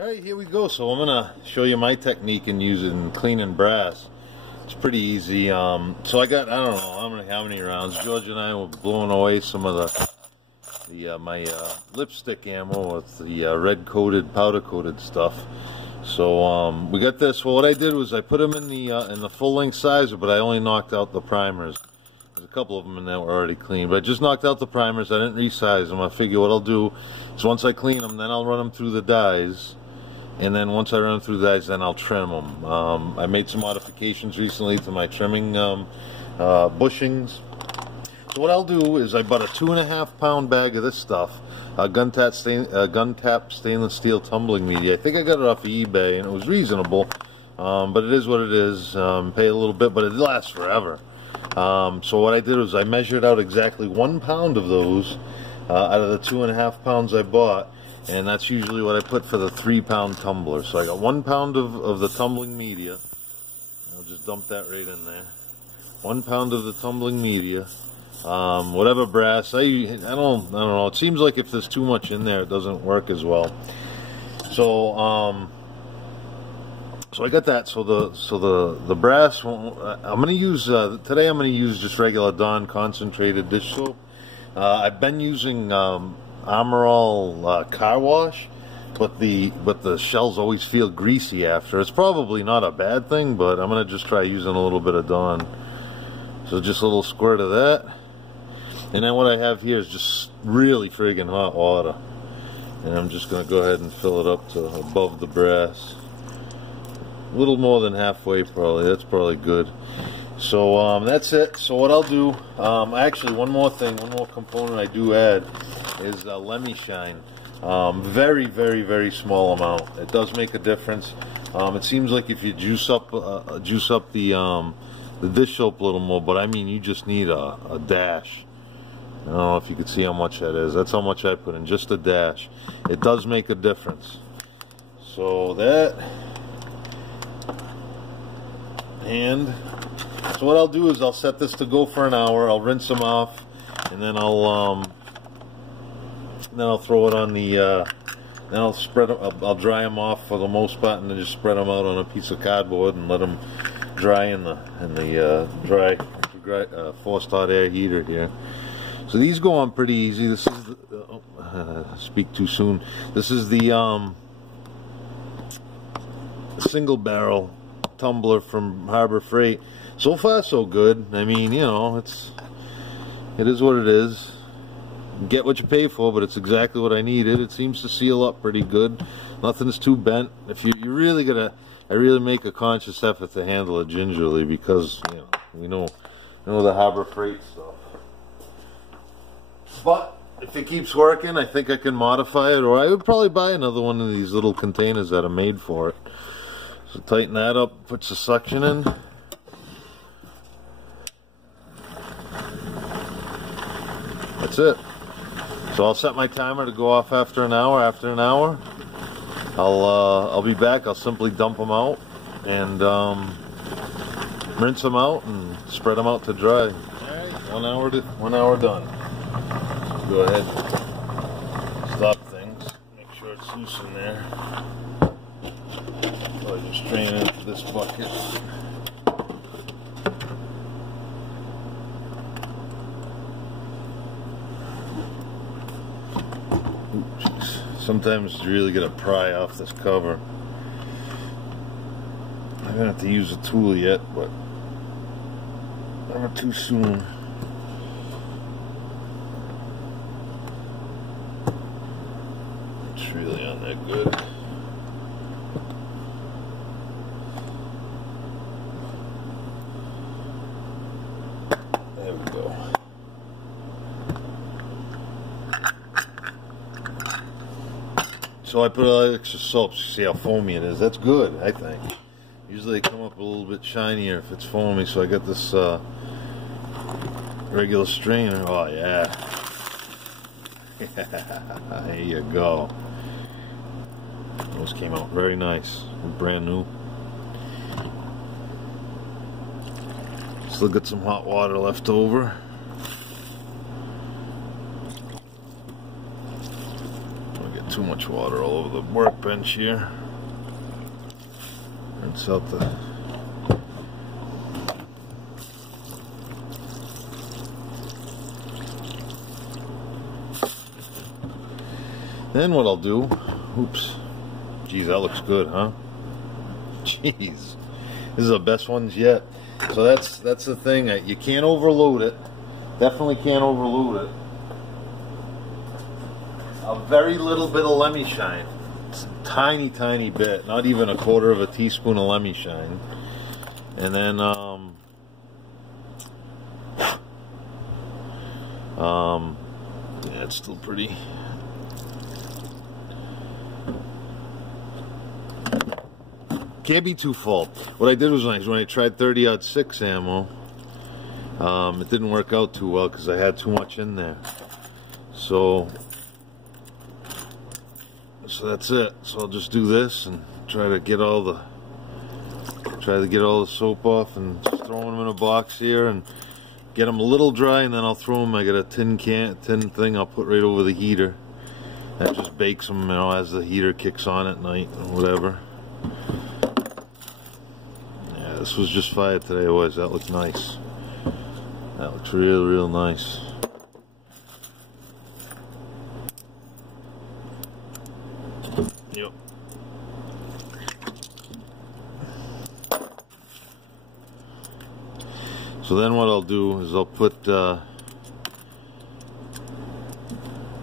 Alright, here we go. So I'm gonna show you my technique in using cleaning brass. It's pretty easy. So I got, I don't know how many rounds. George and I were blowing away some of my lipstick ammo with the red coated, powder coated stuff. So we got this. Well, what I did was I put them in the full length sizer, but I only knocked out the primers. There's a couple of them in there were already clean, but I just knocked out the primers. I didn't resize them. I figure what I'll do is once I clean them, then I'll run them through the dies. And then once I run through the dies, then I'll trim them. I made some modifications recently to my trimming bushings. So what I'll do is I bought a 2.5 pound bag of this stuff, gun tap stainless steel tumbling media. I think I got it off of eBay, and it was reasonable, but it is what it is. Pay a little bit, but it lasts forever. So what I did was I measured out exactly 1 pound of those out of the 2.5 pounds I bought. And that's usually what I put for the 3 pound tumbler. So I got 1 pound of the tumbling media. I'll just dump that right in there. 1 pound of the tumbling media. Whatever brass. I don't know. It seems like if there's too much in there, it doesn't work as well. So so I got that. So the brass. I'm gonna use today. I'm gonna use just regular Dawn concentrated dish soap. I've been using Armor All car wash, but the shells always feel greasy after. It's probably not a bad thing, but I'm gonna just try using a little bit of Dawn. So just a little squirt of that, and then what I have here is just really friggin' hot water, and I'm just gonna go ahead and fill it up to above the brass, a little more than halfway probably. That's probably good. So that's it. So what I'll do, actually one more component I do add is LemiShine. Very, very, very small amount. It does make a difference. It seems like if you juice up the dish soap a little more, but I mean you just need a dash. I don't know if you can see how much that is. That's how much I put in, just a dash. It does make a difference. So that, and so what I'll do is I'll set this to go for an hour. I'll rinse them off, and then I'll throw it on the. Then I'll spread them. I'll dry them off for the most part, and then just spread them out on a piece of cardboard and let them dry in the dry forced hot air heater here. So these go on pretty easy. This is the, speak too soon. This is the single barrel tumbler from Harbor Freight. So far so good. I mean, you know, it is what it is. Get what you pay for, but it's exactly what I needed. It seems to seal up pretty good. Nothing's too bent. If you really gotta, I really make a conscious effort to handle it gingerly, because you know we know the Harbor Freight stuff. But if it keeps working, I think I can modify it, or I would probably buy another one of these little containers that are made for it. So tighten that up, put the suction in. That's it. So I'll set my timer to go off after an hour. After an hour, I'll be back. I'll simply dump them out and rinse them out and spread them out to dry. All right, 1 hour done. Go ahead, stop things, make sure it's loose in there. So I just drain it into this bucket. Sometimes you really gotta pry off this cover. I don't have to use a tool yet, but never too soon. It's really not that good. There we go. So I put a little extra soap. See how foamy it is. That's good, I think. Usually they come up a little bit shinier if it's foamy. So I got this regular strainer. Oh yeah. There you go. Those came out very nice, brand new. Still got some hot water left over. too much water all over the workbench here. Rinse out the... Then what I'll do, oops, geez, that looks good, huh? Jeez, this is the best ones yet. So that's the thing, you can't overload it. Definitely can't overload it. A very little bit of LemiShine. It's a tiny, tiny bit, not even a quarter of a teaspoon of LemiShine. And then, yeah, it's still pretty. Can't be too full. What I did was nice. When I tried 30-06 ammo, it didn't work out too well because I had too much in there. So that's it. So I'll just do this and try to get all the soap off and just throw them in a box here and get them a little dry, and then I'll throw them. I got a tin thing I'll put right over the heater. That just bakes them, you know, as the heater kicks on at night or whatever. Yeah, this was just fired today. That looked nice. That looks real, real nice. Yep. So then what I'll do is I'll put,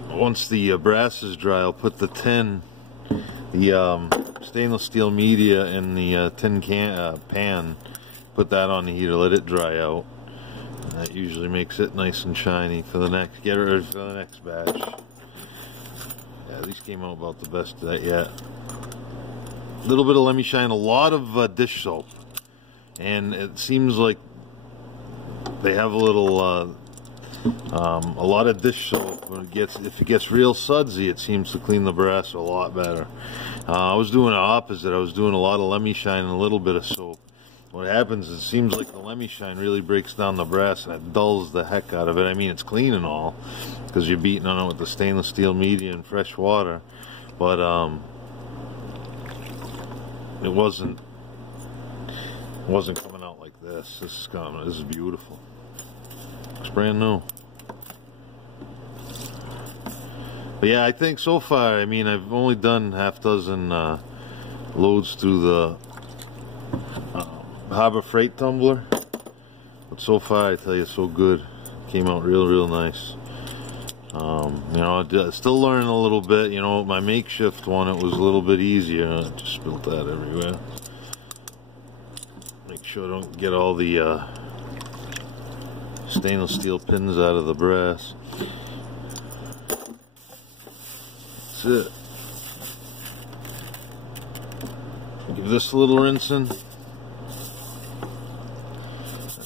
once the brass is dry, I'll put the tin, the stainless steel media in the tin pan, put that on the heater, let it dry out. And that usually makes it nice and shiny for the next, get ready for the next batch. Yeah, these came out about the best of that yet. A little bit of LemiShine, a lot of dish soap, and it seems like they have a little, a lot of dish soap. When if it gets real sudsy, it seems to clean the brass a lot better. I was doing the opposite. I was doing a lot of LemiShine and a little bit of soap. What happens is it seems like the LemiShine really breaks down the brass and it dulls the heck out of it. I mean, it's clean and all because you're beating on it with the stainless steel media and fresh water, but it wasn't coming out like this. This is beautiful. It's brand new. But yeah, I think so far, I mean, I've only done half dozen loads through the Harbor Freight tumbler, but so far I tell you, so good. Came out real nice. You know, still learning a little bit. You know, my makeshift one, it was a little bit easier. I just spilled that everywhere. Make sure I don't get all the stainless steel pins out of the brass. That's it. Give this a little rinsing.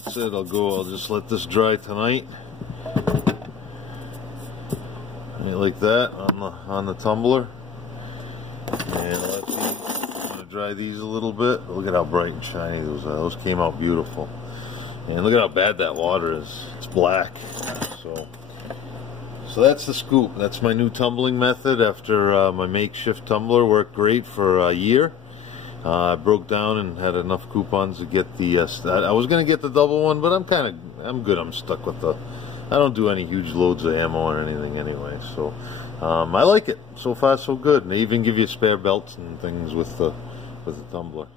That's it. I'll just let this dry tonight. Like that on the tumbler. And I'm gonna dry these a little bit. Look at how bright and shiny those are. Those came out beautiful. And look at how bad that water is. It's black. So that's the scoop. That's my new tumbling method after my makeshift tumbler worked great for a year. I broke down and had enough coupons to get the I was gonna get the double one, but I'm good. I'm stuck with the, I don't do any huge loads of ammo or anything anyway, so I like it. So far so good. And they even give you spare belts and things with the tumbler.